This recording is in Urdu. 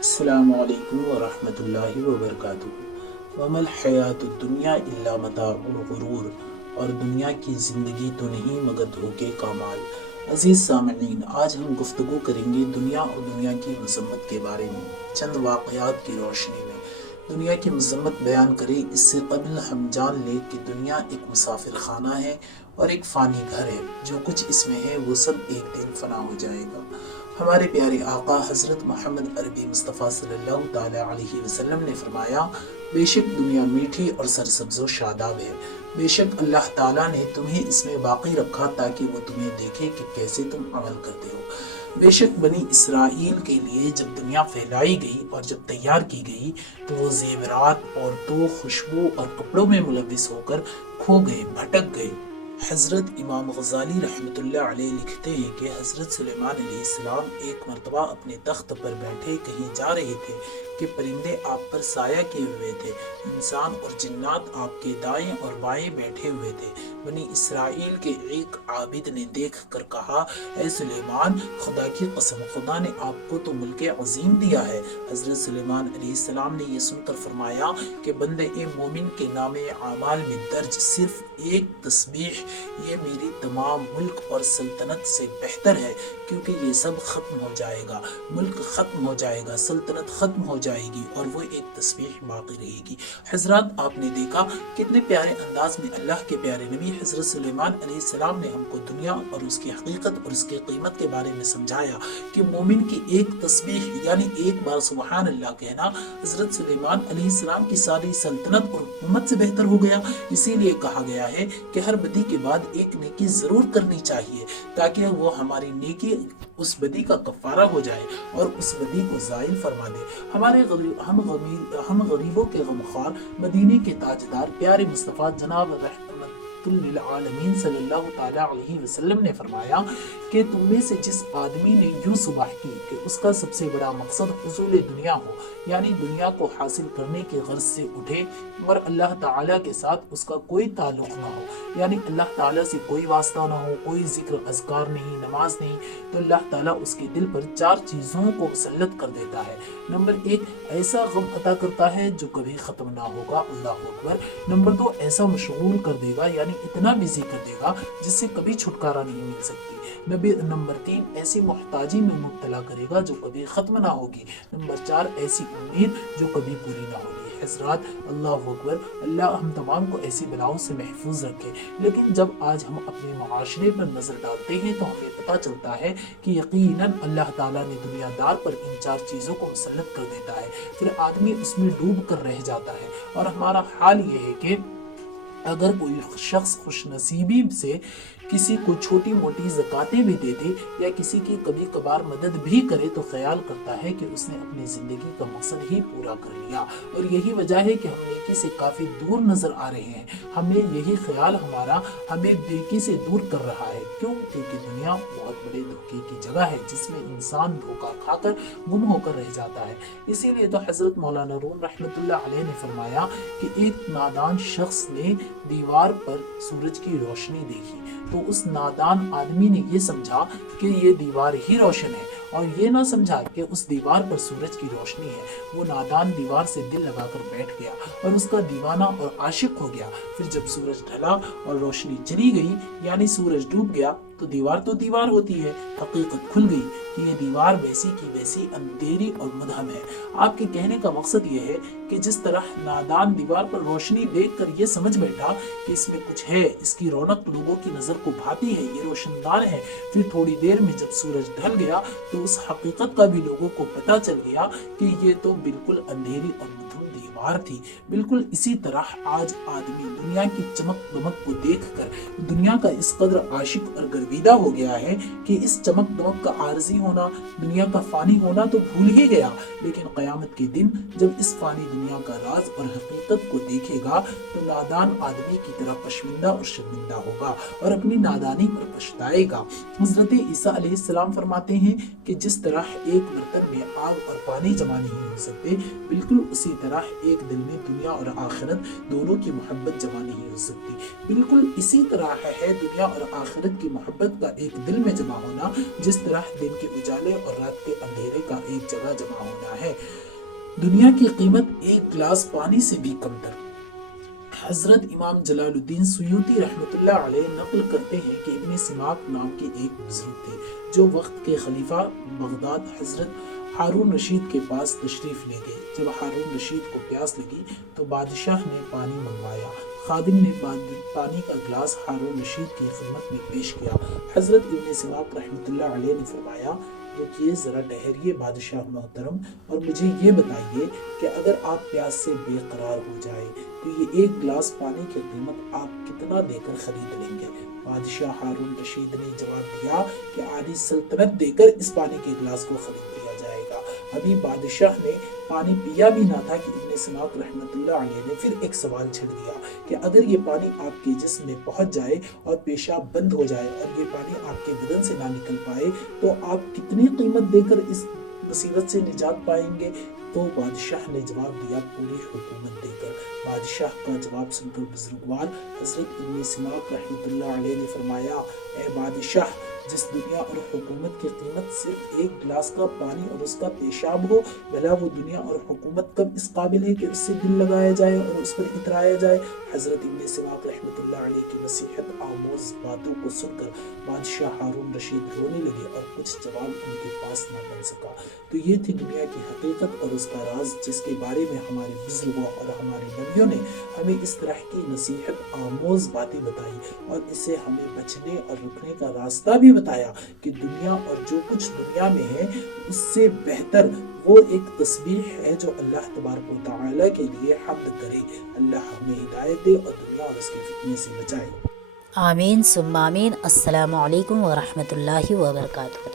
السلام علیکم ورحمۃ اللہ وبرکاتہ۔ وما الحیات الدنیا الا متاع الغرور، اور دنیا کی زندگی تو نہیں مگر دھوکے کا مال۔ عزیز سامعین، آج ہم گفتگو کریں گے دنیا اور دنیا کی مذمت کے بارے میں، چند واقعات کی روشنی میں۔ دنیا کی مذمت بیان کریں اس سے قبل ہم جان لیں کہ دنیا ایک مسافر خانہ ہے اور ایک فانی گھر ہے۔ جو کچھ اس میں ہے وہ سب ایک دن فنا ہو جائے گا۔ ہمارے پیارے آقا حضرت محمد عربی مصطفیٰ صلی اللہ تعالیٰ علیہ وسلم نے فرمایا، بے شک دنیا میٹھی اور سرسبز و شاداب ہے۔ بے شک اللہ تعالیٰ نے تمہیں اس میں باقی رکھا تاکہ وہ تمہیں دیکھے کہ کیسے تم عمل کرتے ہو۔ بے شک بنی اسرائیل کے لیے جب دنیا پھیلائی گئی اور جب تیار کی گئی تو وہ زیورات، عورتوں، خوشبو اور کپڑوں میں ملوث ہو کر کھو گئے، بھٹک گئے۔ حضرت امام غزالی رحمۃ اللہ علیہ لکھتے ہیں کہ حضرت سلیمان علیہ السلام ایک مرتبہ اپنے تخت پر بیٹھے کہیں جا رہے تھے کہ پرندے آپ پر سایہ کیے ہوئے تھے، انسان اور جنات آپ کے دائیں اور بائیں بیٹھے ہوئے تھے۔ بنی اسرائیل کے ایک عابد نے دیکھ کر کہا، اے سلیمان، خدا کی قسم، خدا نے آپ کو تو ملک عظیم دیا ہے۔ حضرت سلیمان علیہ السلام نے یہ سن کر فرمایا کہ بندے مومن کے نام اعمال میں درج صرف ایک تسبیح یہ میری تمام ملک اور سلطنت سے بہتر ہے، کیونکہ یہ سب ختم ہو جائے گا، ملک ختم ہو جائے گا، سلطنت ختم ہو جائے گی اور وہ ایک تسبیح باقی رہے گی۔ حضرات، آپ نے دیکھا کتنے پیارے انداز میں اللہ کے پیارے نبی حضرت سلیمان علیہ السلام نے ہم کو دنیا اور اس کی حقیقت اور اس کی قیمت کے بارے میں سمجھایا کہ مومن کی ایک تسبیح یعنی ایک بار سبحان اللہ کہنا حضرت سلیمان علیہ السلام کی ساری سلطنت اور حکومت سے بہتر ہو گیا۔ اسی لیے کہا گیا ہے کہ ہر بدی کے بعد ایک نیکی ضرور کرنی چاہیے تاکہ وہ ہماری نیکی اس بدی کا کفارہ ہو جائے اور اس بدی کو زائل فرما دے۔ ہم غریبوں کے غمخوار مدینے کے تاجدار پیارے مصطفیٰ جناب رحمت للعالمین صلی اللہ تعالیٰ علیہ وسلم نے فرمایا کہ تم میں سے جس آدمی نے یوں صبح کی کہ اس کا سب سے بڑا مقصد حصول دنیا ہو، یعنی دنیا کو حاصل کرنے کے غرض سے اٹھے اور اللہ تعالیٰ کے ساتھ اس کا کوئی تعلق نہ ہو، یعنی اللہ تعالیٰ سے کوئی واسطہ نہ ہو، کوئی ذکر اذکار نہیں، نماز نہیں، تو اللہ تعالیٰ اس کے دل پر 4 چیزوں کو مسلط کر دیتا ہے۔ نمبر 1، ایسا غم عطا کرتا ہے جو کبھی ختم نہ ہوگا، اللہ اکبر۔ نمبر 2، ایسا مشغول کر دے گا، یعنی اتنا بزی کر دے گا جس سے کبھی چھٹکارا نہیں مل سکتی۔ نمبر 3، ایسی محتاجی میں مبتلا کرے گا جو کبھی ختم نہ ہوگی۔ نمبر 4، ایسی امید جو کبھی پوری نہ ہوگی۔ حضرات، اللہ اکبر، اللہ ہم تمام کو ایسی بلاؤں سے محفوظ رکھے۔ لیکن جب آج ہم اپنے معاشرے پر نظر ڈالتے ہیں تو ہمیں پتہ چلتا ہے کہ یقیناً اللہ تعالیٰ نے دنیا دار پر ان 4 چیزوں کو مسلط کر دیتا ہے، پھر آدمی اس میں ڈوب کر رہ جاتا ہے۔ اور ہمارا حال یہ ہے کہ اگر کوئی شخص خوش نصیبی سے کسی کو چھوٹی موٹی زکاتیں بھی دے دے یا کسی کی کبھی کبھار مدد بھی کرے تو خیال کرتا ہے کہ اس نے اپنی زندگی کا مقصد ہی پورا کر لیا، اور یہی وجہ ہے کہ ہم نیکی سے کافی دور نظر آ رہے ہیں۔ ہمیں یہی خیال ہمیں نیکی سے دور کر رہا ہے۔ کیوں؟ کیونکہ دنیا بہت بڑے دھوکے کی جگہ ہے جس میں انسان دھوکہ کھا کر گم ہو کر رہ جاتا ہے۔ اسی لیے تو حضرت مولانا روم رحمۃ اللہ علیہ نے فرمایا کہ ایک نادان شخص نے دیوار پر سورج کی روشنی دیکھی تو اس نادان آدمی نے یہ سمجھا کہ یہ دیوار ہی روشن ہے، اور یہ نہ سمجھا کہ اس دیوار پر سورج کی روشنی ہے۔ وہ نادان دیوار سے دل لگا کر بیٹھ گیا اور اس کا دیوانہ اور عاشق ہو گیا۔ پھر جب سورج ڈھلا اور روشنی چلی گئی، یعنی سورج ڈوب گیا، تو دیوار ہوتی ہے، حقیقت کھل گئی کہ یہ دیوار ویسی کی ویسی اندھیری اور مدھم ہے۔ آپ کے کہنے کا مقصد یہ ہے کہ جس طرح نادان دیوار پر روشنی دیکھ کر یہ سمجھ بیٹھا کہ اس میں کچھ ہے، اس کی رونق لوگوں کی نظر کو بھاتی ہے، یہ روشن دان ہے، پھر تھوڑی دیر میں جب سورج ڈھل گیا تو اس حقیقت کا بھی لوگوں کو پتہ چل گیا کہ یہ تو بالکل اندھیری اور مدھم دیوار تھی۔ بالکل اسی طرح آج آدمی دنیا کی چمک دمک کو دیکھ کر دنیا کا اس قدر عاشق اور گرویدہ ہو گیا ہے کہ اس چمک دمک کا عارضی ہونا، دنیا کا فانی ہونا تو بھول ہی گیا، لیکن قیامت کے دن جب اس فانی دنیا کا راز اور حقیقت کو دیکھے گا تو نادان آدمی کی طرح پشمندہ اور شرمندہ ہوگا اور اپنی نادانی پر پچھتائے گا۔ حضرت عیسیٰ علیہ السلام فرماتے ہیں کہ جس طرح ایک برتن میں آگ اور پانی جمع نہیں ہو سکتے، بالکل اسی طرح ایک دل میں دنیا اور آخرت دونوں کی محبت جمع نہیں ہو سکتی۔ بالکل اسی طرح ہے دنیا اور آخرت کی محبت کا ایک دل میں جمع ہونا، جس طرح دن کے اجالے اور رات کے اندھیرے کا ایک جگہ جمع ہونا ہے۔ دنیا کی قیمت ایک گلاس پانی سے بھی کم تر۔ حضرت امام جلال الدین سیوطی رحمۃ اللہ علیہ نقل کرتے ہیں کہ ابن سماک نام کے ایک بزرگ تھے جو وقت کے خلیفہ بغداد حضرت ہارون رشید کے پاس تشریف لے گئے۔ جب ہارون رشید کو پیاس لگی تو بادشاہ نے پانی منگوایا۔ خادم نے پانی کا گلاس ہارون رشید کی خدمت میں پیش کیا۔ حضرت ابن سماک رحمۃ اللہ علیہ نے فرمایا، رکیے ذرا ٹھہریے بادشاہ محترم، اور مجھے یہ بتائیے کہ اگر آپ پیاس سے بے قرار ہو جائے تو یہ ایک گلاس پانی کی قیمت آپ کتنا دے کر خرید لیں گے؟ بادشاہ ہارون رشید نے جواب دیا کہ آدھی سلطنت دے کر اس پانی کے گلاس کو خرید لیا جائے گا۔ ابھی بادشاہ نے پانی پیا بھی نہ تھا کہ ابن سماک رحمۃ اللہ علیہ نے پھر ایک سوال چھڑ دیا کہ اگر یہ پانی آپ کے جسم میں پہنچ جائے اور پیشاب بند ہو جائے اور یہ پانی آپ کے بدن سے نہ نکل پائے تو آپ کتنی قیمت دے کر اس مصیبت سے نجات پائیں گے؟ تو بادشاہ نے جواب دیا، پوری حکومت دے کر۔ بادشاہ کا جواب سن کر بزرگوار حضرت ابن سماک رحمۃ اللہ علیہ نے فرمایا، اے بادشاہ، جس دنیا اور حکومت کی قیمت صرف ایک گلاس کا پانی اور اس کا پیشاب ہو، بھلا وہ دنیا اور حکومت کب اس قابل ہے کہ اس سے دل لگایا جائے اور اس پر اترایا جائے؟ حضرت ابن سماک رحمۃ اللہ علیہ کی نصیحت آموز باتوں کو سن کر بادشاہ ہارون رشید رونے لگے اور کچھ جواب ان کے پاس نہ بن سکا۔ تو یہ تھی دنیا کی حقیقت اور اس کا راز، جس کے بارے میں ہمارے بزرگوں اور ہمارے نبیوں نے ہمیں اس طرح کی نصیحت آموز باتیں بتائی اور اسے ہمیں بچنے اور رکنے کا راستہ بھی بتایا کہ دنیا اور جو کچھ دنیا میں ہے اس سے بہتر وہ ایک تسبیح ہے جو اللہ تبارک و تعالیٰ کے لیے حمد کرے۔ اللہ ہمیں ہدایت دے اور دنیا اور اس کے فتنے سے بچائے۔ آمین ثم آمین۔ السلام علیکم ورحمۃ اللہ وبرکاتہ۔